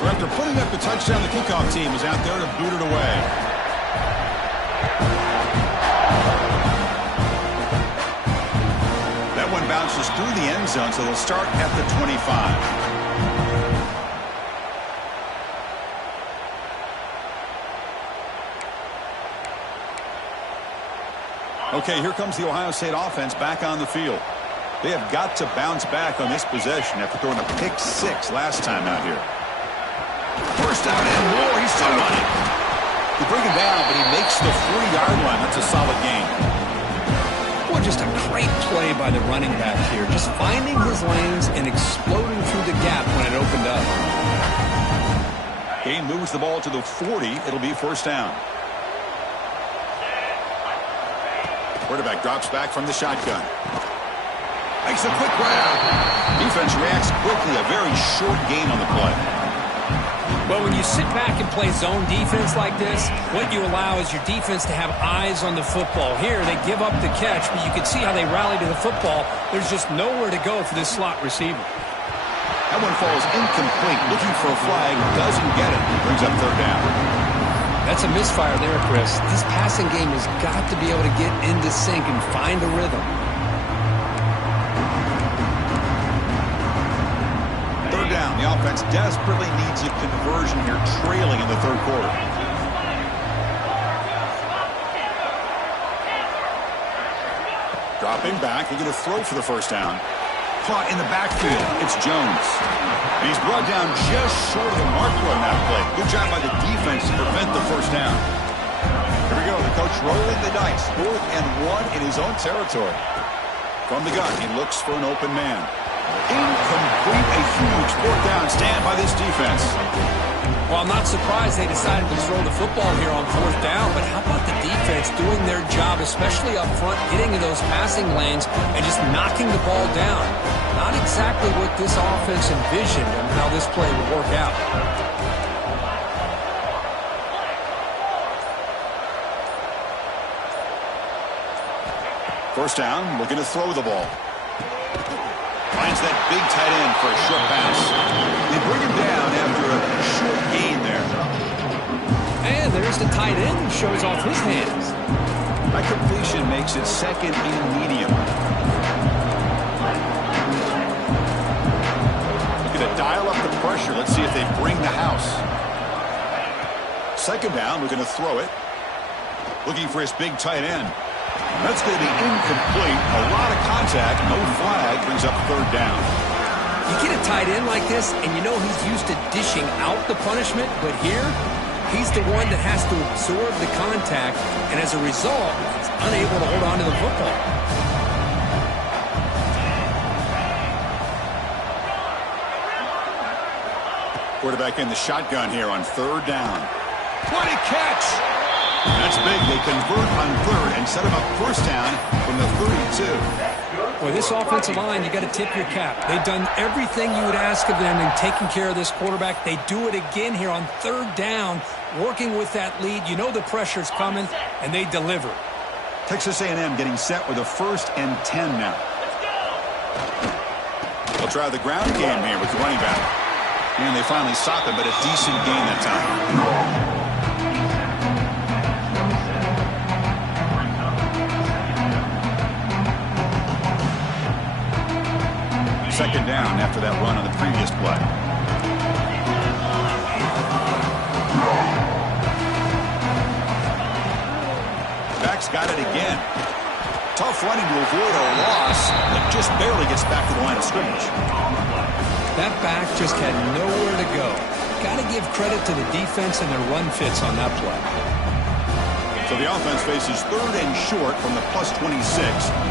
So after putting up the touchdown, the kickoff team is out there to boot it away. That one bounces through the end zone, so they'll start at the 25. Okay, here comes the Ohio State offense back on the field. They have got to bounce back on this possession after throwing a pick 6 last time out here. First down and more. He's still running. They bring him down, but he makes the 40-yard line. That's a solid gain. Boy, just a great play by the running back here. Just finding his lanes and exploding through the gap when it opened up. Gain moves the ball to the 40. It'll be first down. Quarterback drops back from the shotgun. Makes a quick grab. Defense reacts quickly. A very short gain on the play. Well, when you sit back and play zone defense like this, what you allow is your defense to have eyes on the football. Here, they give up the catch, but you can see how they rally to the football. There's just nowhere to go for this slot receiver. That one falls incomplete. Looking for a flag. Doesn't get it. Brings up third down. That's a misfire there, Chris. This passing game has got to be able to get into sync and find a rhythm. Third down. The offense desperately needs a conversion here, trailing in the third quarter. Dropping back. He's going to throw for the first down. Caught in the backfield. It's Jones. And he's brought down just short of the marker on that play. Good job by the defense to prevent the first down. Here we go. The coach rolling the dice. 4th and 1 in his own territory. From the gun, he looks for an open man. Incomplete. A huge 4th down stand by this defense. Well, I'm not surprised they decided to throw the football here on 4th down, but how about the defense doing their job, especially up front, getting in those passing lanes and just knocking the ball down? Not exactly what this offense envisioned and how this play would work out. First down, we're going to throw the ball. Finds that big tight end for a short pass. They bring him down after a short gain there. And there's the tight end who shows off his hands. That completion makes it 2nd and medium. Looking to dial up the pressure. Let's see if they bring the house. 2nd down, we're going to throw it. Looking for his big tight end. That's going to be incomplete. A lot of contact. No flag. Brings up 3rd down. You get a tight end like this, and you know he's used to dishing out the punishment, but here, he's the one that has to absorb the contact, and as a result, he's unable to hold on to the football. Quarterback in the shotgun here on 3rd down. What a catch! That's big. They convert on 3rd and set him up first down from the 32. Boy, this offensive line, you got to tip your cap. They've done everything you would ask of them in taking care of this quarterback. They do it again here on 3rd down, working with that lead. You know the pressure's coming, and they deliver. Texas A&M getting set with a 1st and 10 now. They'll try the ground game here with the running back. And they finally stop him, but a decent gain that time. 2nd down after that run on the previous play. Back's got it again. Tough running to avoid a loss, but just barely gets back to the line of scrimmage. That back just had nowhere to go. Got to give credit to the defense and their run fits on that play. So the offense faces 3rd and short from the +26.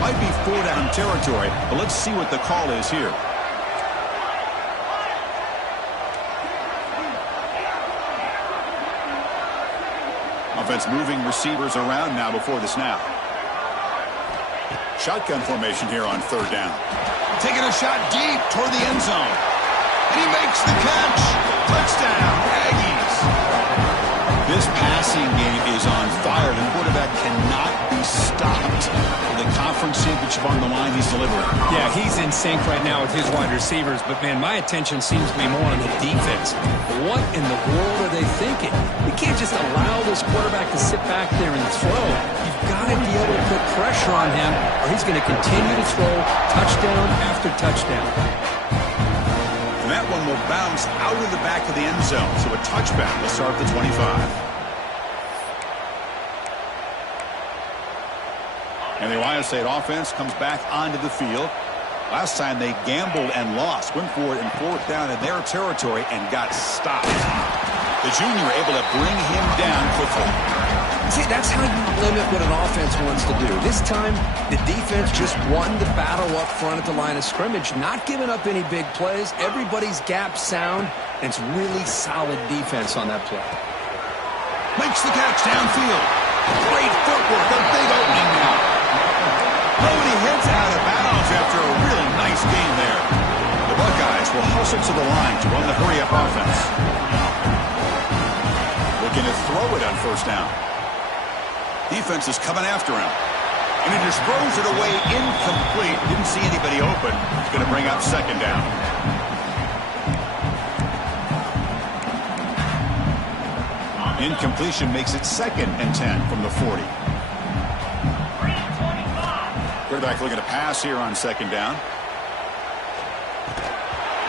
Might be 4-down territory, but let's see what the call is here. Offense moving receivers around now before the snap. Shotgun formation here on 3rd down. Taking a shot deep toward the end zone. And he makes the catch. Touchdown, Aggies. This passing game is on fire. The quarterback cannot be stopped. The conference championship impressive on the line he's delivering. Yeah, he's in sync right now with his wide receivers, but, man, my attention seems to be more on the defense. What in the world are they thinking? You can't just allow this quarterback to sit back there and throw. You've got to be able to put pressure on him, or he's going to continue to throw touchdown after touchdown. And that one will bounce out of the back of the end zone, so a touchback will start at the 25. And the Ohio State offense comes back onto the field. Last time they gambled and lost. Went for it in 4th down in their territory and got stopped. The junior able to bring him down quickly. See, that's how you limit what an offense wants to do. This time, the defense just won the battle up front at the line of scrimmage, not giving up any big plays. Everybody's gap sound, and it's really solid defense on that play. Makes the catch downfield. Great footwork. A big opening now. Nobody heads out of bounds after a really nice game there. The Buckeyes will hustle to the line to run the hurry-up offense. Looking to throw it on 1st down. Defense is coming after him. And he just throws it away incomplete. Didn't see anybody open. It's going to bring up 2nd down. Incompletion makes it 2nd and 10 from the 40. Quarterback looking to pass here on 2nd down.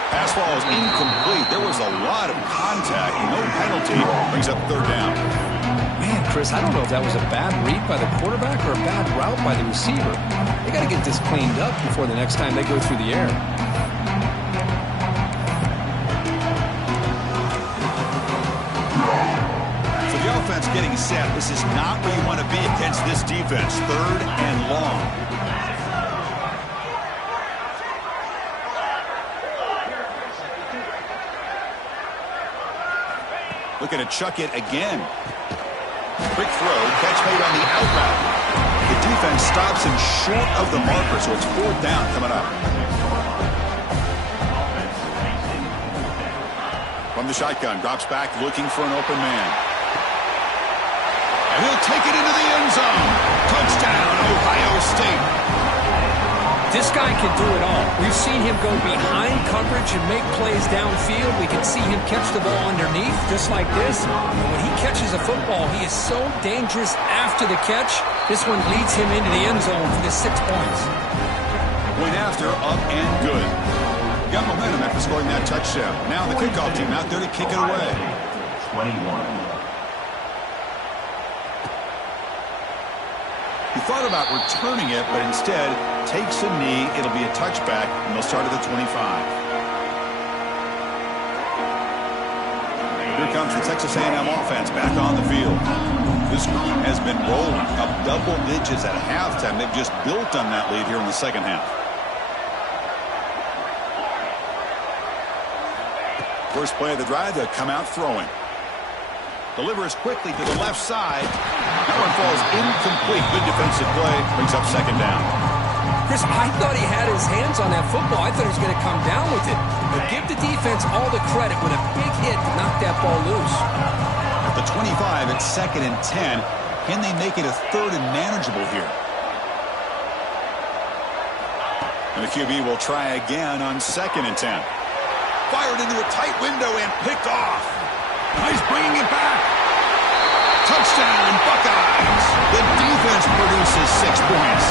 Pass ball is incomplete. There was a lot of contact. No penalty. Brings up 3rd down. Man, Chris, I don't know if that was a bad read by the quarterback or a bad route by the receiver. They got to get this cleaned up before the next time they go through the air. So the offense getting set. This is not where you want to be against this defense. 3rd and long. Looking to chuck it again. Quick throw, catch made on the out route. The defense stops him short of the marker, so it's 4th down coming up. From the shotgun, drops back looking for an open man. And he'll take it into the end zone. Touchdown, Ohio State. This guy can do it all. We've seen him go behind coverage and make plays downfield. We can see him catch the ball underneath, just like this. And when he catches a football, he is so dangerous after the catch. This one leads him into the end zone for the 6 points. Point after, up and good. Got momentum after scoring that touchdown. Now the kickoff team out there to kick it away. 21. He thought about returning it, but instead takes a knee. It'll be a touchback, and they'll start at the 25. Here comes the Texas A&M offense back on the field. This group has been rolling up double digits at halftime. They've just built on that lead here in the 2nd half. First play of the drive, they'll come out throwing. Delivers quickly to the left side. That one falls incomplete. Good defensive play. Brings up 2nd down. Chris, I thought he had his hands on that football. I thought he was going to come down with it. But give the defense all the credit with a big hit to knock that ball loose. At the 25, it's 2nd and 10. Can they make it a 3rd and manageable here? And the QB will try again on 2nd and 10. Fired into a tight window and picked off. He's bringing it back. Touchdown, Buckeyes. The defense produces 6 points.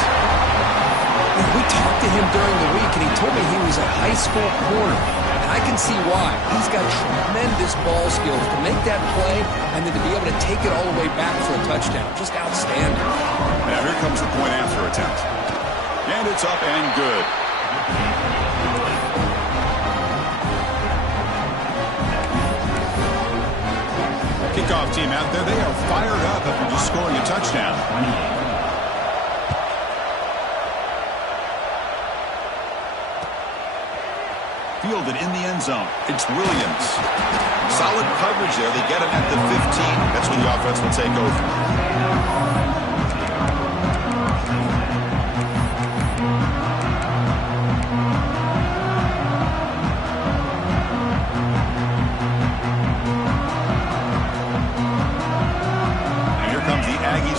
We talked to him during the week, and he told me he was a high school corner. And I can see why. He's got tremendous ball skills to make that play and then to be able to take it all the way back for a touchdown. Just outstanding. Now here comes the point after attempt. And it's up and good. Kickoff team out there, they are fired up after just scoring a touchdown. Fielded in the end zone. It's Williams. Solid coverage there. They get him at the 15. That's when the offense will take over.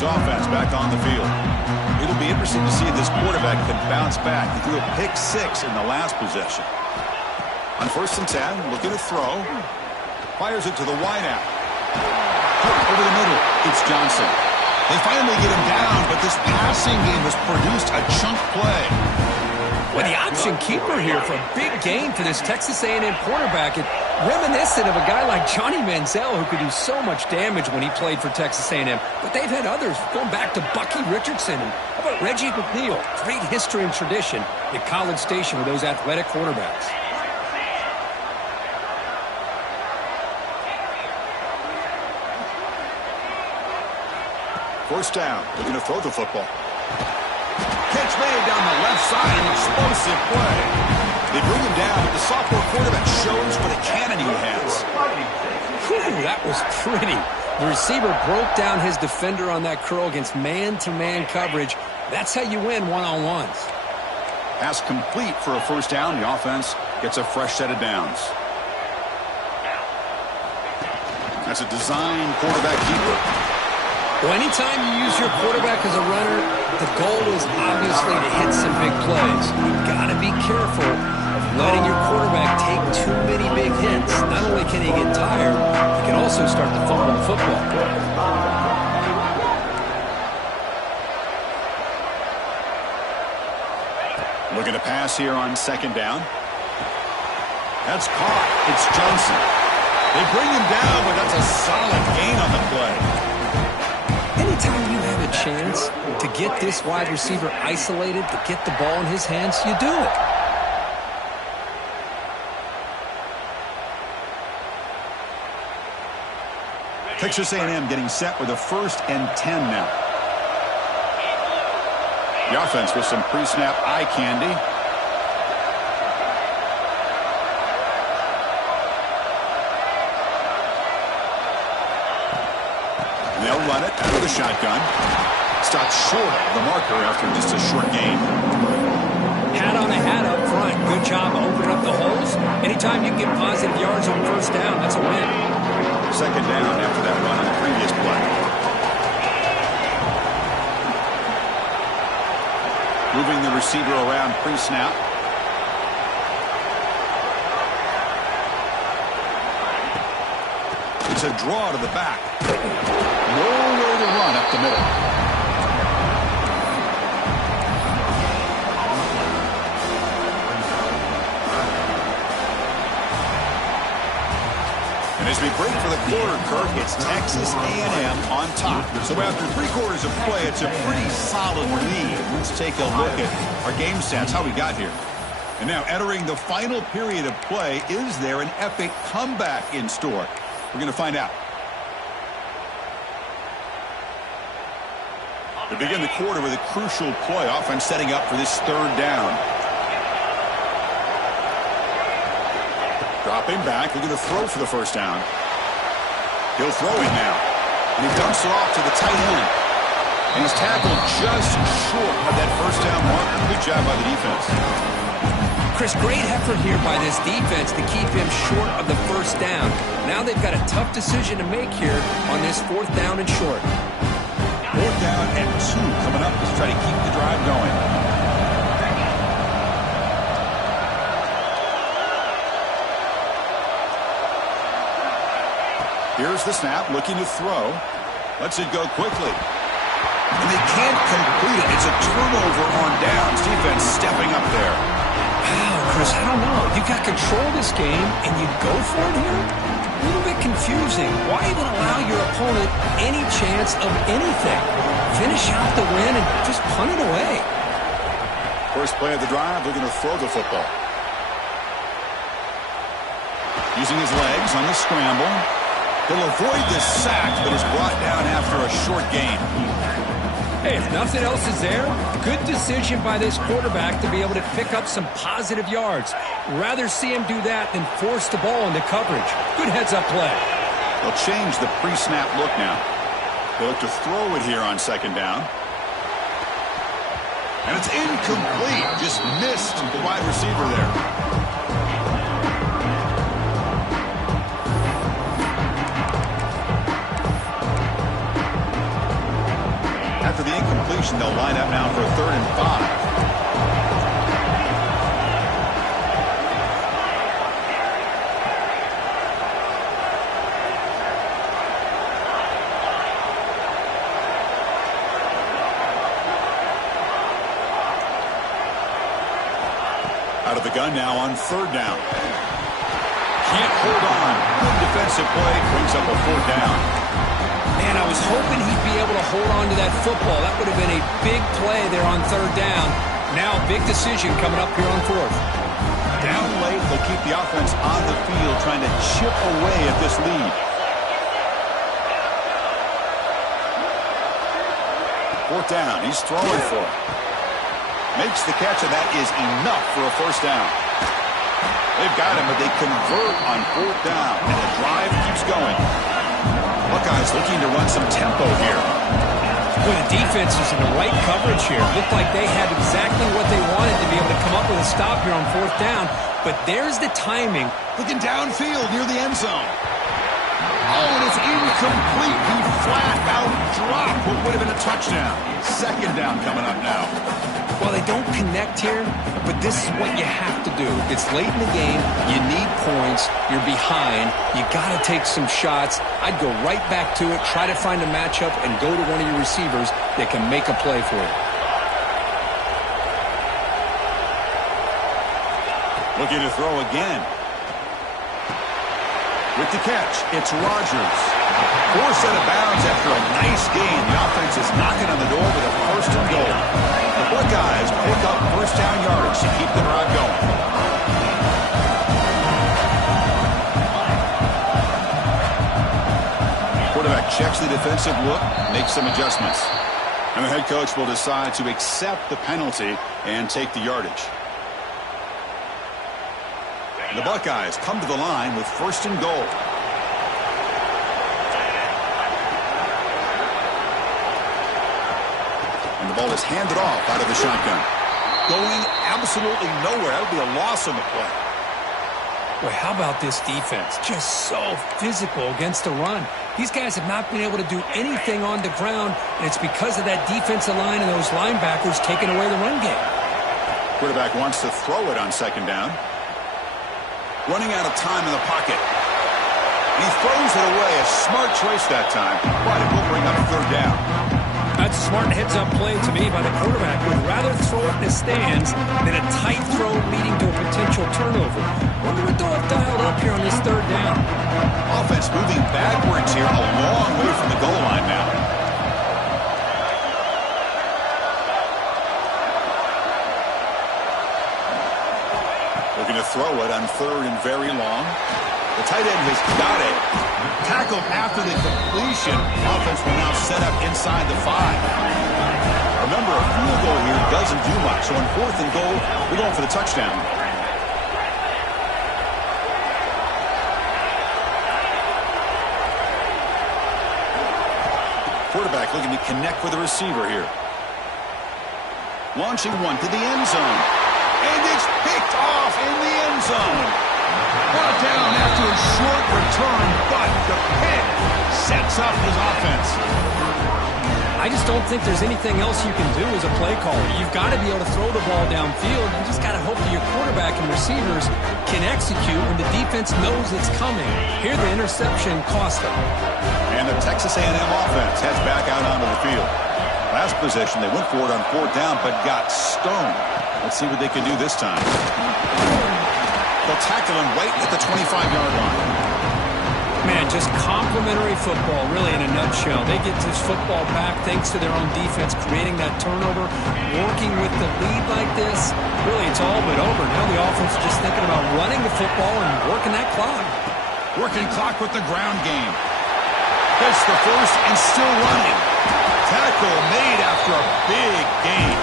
Offense back on the field. It'll be interesting to see if this quarterback can bounce back. He threw a pick 6 in the last possession. On 1st and 10, looking to throw. Fires it to the wideout. Over the middle, it's Johnson. They finally get him down, but this passing game has produced a chunk play. Well, the option keeper here for a big gain for this Texas A&M quarterback. It's reminiscent of a guy like Johnny Manziel who could do so much damage when he played for Texas A&M. But they've had others going back to Bucky Richardson. And how about Reggie McNeil? Great history and tradition at College Station with those athletic quarterbacks. First down, looking to throw the football. Catch made down the left side, an explosive play. They bring him down, but the sophomore quarterback shows what a cannon he has. Whew, that was pretty. The receiver broke down his defender on that curl against man-to-man coverage. That's how you win one-on-ones. Pass complete for a first down. The offense gets a fresh set of downs. That's a design quarterback keeper. Well, anytime you use your quarterback as a runner, the goal is obviously to hit some big plays. You've got to be careful of letting your quarterback take too many big hits. Not only can he get tired, he can also start to fumble the football. Looking to pass here on 2nd down. That's caught. It's Johnson. They bring him down, but that's a solid gain on the play. Anytime you have a chance to get this wide receiver isolated, to get the ball in his hands, you do it. Texas A&M getting set with a 1st and 10 now. The offense with some pre-snap eye candy. They'll run it out of the shotgun. Stopped short of the marker after just a short gain. Hat on a hat up front. Good job opening up the holes. Anytime you can get positive yards on 1st down, that's a win. 2nd down after that run on the previous play. Moving the receiver around pre-snap. It's a draw to the back. Nowhere to run up the middle. And as we break for the quarter, Kirk, it's Texas A&M on top. So after 3 quarters of play, it's a pretty solid lead. Let's take a look at our game stats, how we got here. And now entering the final period of play, is there an epic comeback in store? We're going to find out. We begin the quarter with a crucial play. Offense setting up for this 3rd down. Dropping back. We're going to throw for the first down. He'll throw it now. And he dumps it off to the tight end. And he's tackled just short of that first down marker. Good job by the defense. Chris, great effort here by this defense to keep him short of the first down. Now they've got a tough decision to make here on this 4th down and short. 4th down and 2 coming up to try to keep the drive going. Here's the snap, looking to throw. Lets it go quickly. And they can't complete it. It's a turnover on downs. Defense stepping up there. Wow, Chris, I don't know. You got control of this game, and you go for it here? A little bit confusing. Why even allow your opponent any chance of anything? Finish out the win and just punt it away. First play of the drive, looking to throw the football. Using his legs on the scramble. He'll avoid this sack, but is brought down after a short gain. Hey, if nothing else is there, good decision by this quarterback to be able to pick up some positive yards. Rather see him do that than force the ball into coverage. Good heads-up play. They'll change the pre-snap look now. They look to throw it here on 2nd down. And it's incomplete. Just missed the wide receiver there. After the incomplete formation. They'll line up now for a 3rd and 5. Out of the gun now on 3rd down. Can't hold on. Good defensive play. Brings up a 4th down. Man, I was hoping he'd be able to hold on to that football. That would have been a big play there on 3rd down. Now, big decision coming up here on 4th. Down late, they'll keep the offense on the field trying to chip away at this lead. 4th down. He's throwing for it. Makes the catch, and that is enough for a 1st down. They've got him, but they convert on 4th down, and the drive keeps going. Buckeyes looking to run some tempo here. Boy, the defense is in the right coverage here. Looked like they had exactly what they wanted to be able to come up with a stop here on 4th down, but there's the timing. Looking downfield near the end zone. Oh, and it's incomplete. He flat out dropped what would have been a touchdown. 2nd down coming up now. Well, they don't connect here, but this is what you have to do. It's late in the game. You need points. You're behind. You got to take some shots. I'd go right back to it, try to find a matchup, and go to one of your receivers that can make a play for you. Looking to throw again. With the catch, it's Rodgers. 4th set of bounds after a nice gain. The offense is knocking on the door with a 1st and goal. The Buckeyes pick up 1st down yards to keep the drive going. Quarterback checks the defensive look, makes some adjustments. And the head coach will decide to accept the penalty and take the yardage. And the Buckeyes come to the line with 1st and goal. And the ball is handed off out of the shotgun. Going absolutely nowhere. That would be a loss on the play. Boy, how about this defense? Just so physical against the run. These guys have not been able to do anything on the ground, and it's because of that defensive line and those linebackers taking away the run game. Quarterback wants to throw it on 2nd down. Running out of time in the pocket. And he throws it away. A smart choice that time, but it will bring up 3rd down. That's a smart heads-up play to me by the quarterback. Would rather throw it in the stands than a tight throw leading to a potential turnover. Wonder what they'll have dialed up here on this 3rd down. Offense moving backwards here, a long way from the goal line now. Looking to throw it on 3rd and very long. The tight end has got it. Tackled after the completion. Offense will now set up inside the 5. Remember, a field goal here doesn't do much. So on 4th and goal, we're going for the touchdown. Quarterback looking to connect with the receiver here. Launching one to the end zone. And it's picked off in the end zone. Brought down after a short return, but the pick sets up his offense. I just don't think there's anything else you can do as a play caller. You've got to be able to throw the ball downfield. You just got to hope that your quarterback and receivers can execute when the defense knows it's coming. Here, the interception cost them. And the Texas A&M offense heads back out onto the field. Last possession, they went for it on 4th down, but got stoned. Let's see what they can do this time. They'll tackle him right at the 25-yard line. Man, just complimentary football, really, in a nutshell. They get this football back thanks to their own defense, creating that turnover, working with the lead like this. Really, it's all but over. Now the offense is just thinking about running the football and working that clock. Working clock with the ground game. Gets the 1st and still running. Tackle made after a big gain.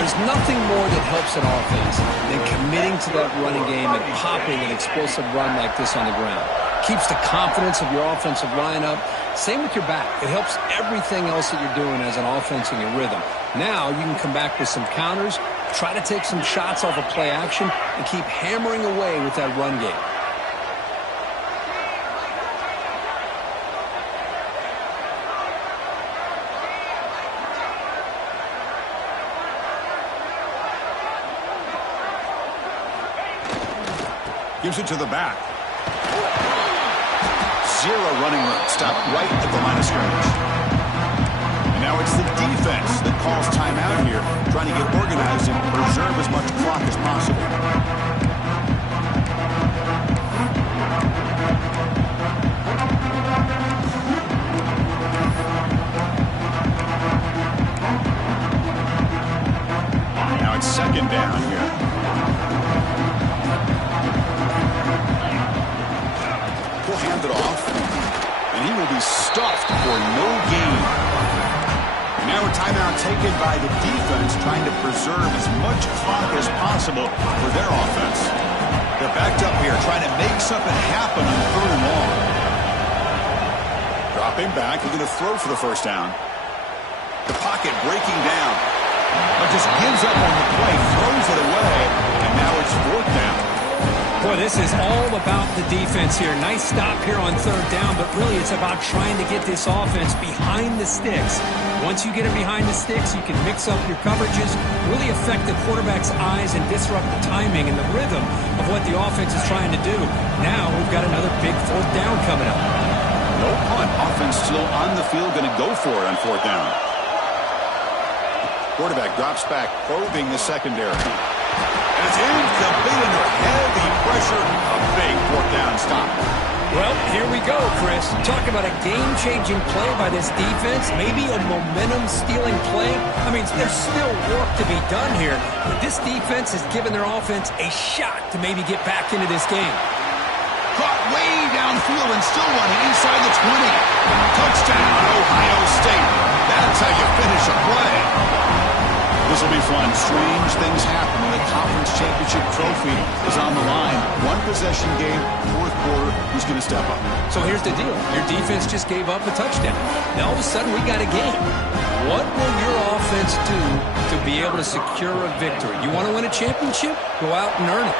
There's nothing more that helps an offense than committing to that running game and popping an explosive run like this on the ground. Keeps the confidence of your offensive lineup. Same with your back. It helps everything else that you're doing as an offense in your rhythm. Now you can come back with some counters, try to take some shots off of play action, and keep hammering away with that run game. Gives it to the back. Zero running room. Stop right at the line of scrimmage. And now it's the defense that calls timeout here, trying to get organized and preserve as much clock as possible. Now it's second down here. He'll hand it off, and he will be stuffed for no gain. And now a timeout taken by the defense, trying to preserve as much clock as possible for their offense. They're backed up here, trying to make something happen on third and long. Dropping back, he's going to throw for the first down. The pocket breaking down. But just gives up on the play, throws it away, and now it's fourth down. Boy, this is all about the defense here. Nice stop here on third down, but really it's about trying to get this offense behind the sticks. Once you get it behind the sticks, you can mix up your coverages, really affect the quarterback's eyes and disrupt the timing and the rhythm of what the offense is trying to do. Now we've got another big fourth down coming up. No punt. Offense still on the field, going to go for it on fourth down. Quarterback drops back, probing the secondary. And it's incomplete under heavy pressure. A big fourth down stop. Well, here we go, Chris. Talk about a game-changing play by this defense. Maybe a momentum-stealing play. I mean, there's still work to be done here. But this defense has given their offense a shot to maybe get back into this game. Caught way downfield and still running inside the 20. Touchdown, Ohio State. That's how you finish a play. This will be fun. Strange things happen when the conference championship trophy is on the line. One possession game, fourth quarter, who's going to step up? So here's the deal. Your defense just gave up a touchdown. Now all of a sudden we got a game. What will your offense do to be able to secure a victory? You want to win a championship? Go out and earn it.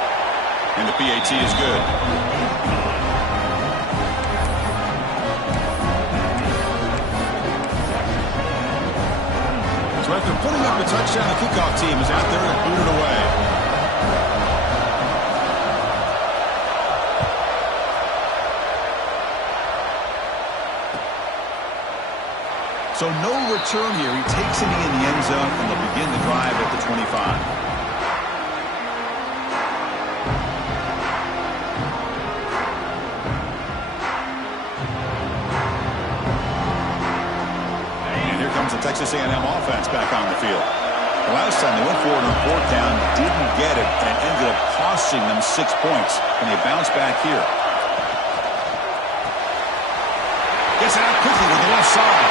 And the PAT is good. So after putting up a touchdown, the kickoff team is out there to boot it away. So no return here. He takes a knee in the end zone, and they'll begin the drive at the 25. Texas A&M offense back on the field. The last time they went forward on fourth down, didn't get it, and ended up costing them 6 points. And they bounce back here. Gets it out quickly to the left side.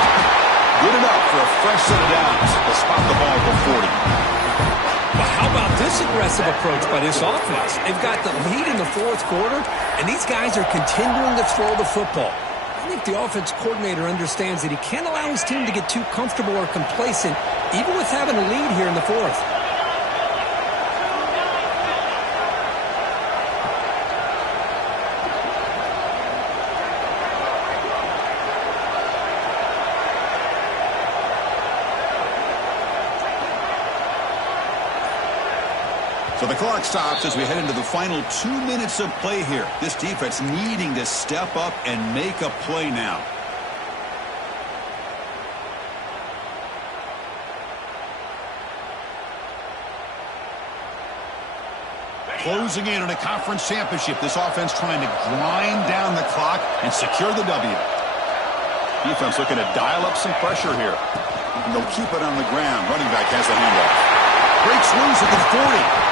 Good enough for a fresh set of downs to spot the ball at the 40. But how about this aggressive approach by this offense? They've got the lead in the fourth quarter, and these guys are continuing to throw the football. I think the offense coordinator understands that he can't allow his team to get too comfortable or complacent, even with having a lead here in the fourth. So the clock stops as we head into the final 2 minutes of play here. This defense needing to step up and make a play now. Closing in on a conference championship. This offense trying to grind down the clock and secure the W. Defense looking to dial up some pressure here. And they'll keep it on the ground. Running back has the handoff. Breaks loose at the 40.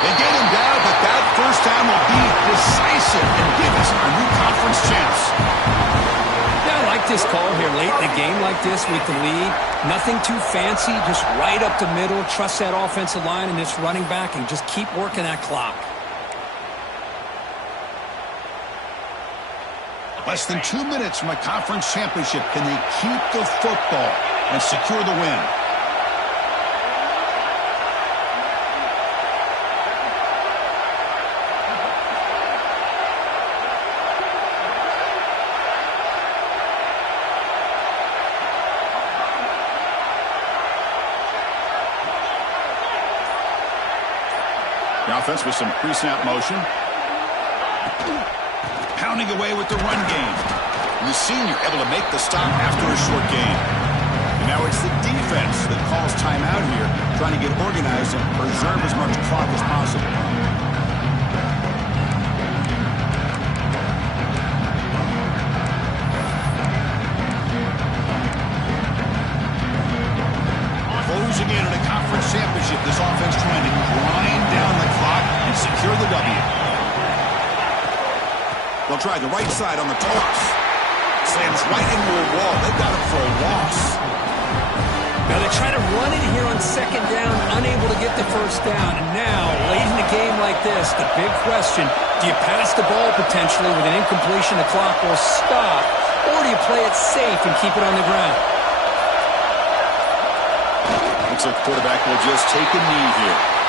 They get him down, but that first down will be decisive and give us a new conference chance. Yeah, I like this call here late in the game like this with the lead. Nothing too fancy, just right up the middle. Trust that offensive line and this running back and just keep working that clock. Less than 2 minutes from a conference championship. Can they keep the football and secure the win? The offense with some pre-snap motion. Pounding away with the run game. And the senior able to make the stop after a short gain. And now it's the defense that calls timeout here, trying to get organized and preserve as much clock as possible. Closing in on a conference championship, this offense trying to grind down the clock and secure the W. They'll try the right side on the toss. Slams right into a wall. They've got him for a loss. Now they try to run it here on second down, unable to get the first down. And now, late in a game like this, the big question, do you pass the ball potentially with an incompletion? The clock will stop. Or do you play it safe and keep it on the ground? Looks like the quarterback will just take a knee here.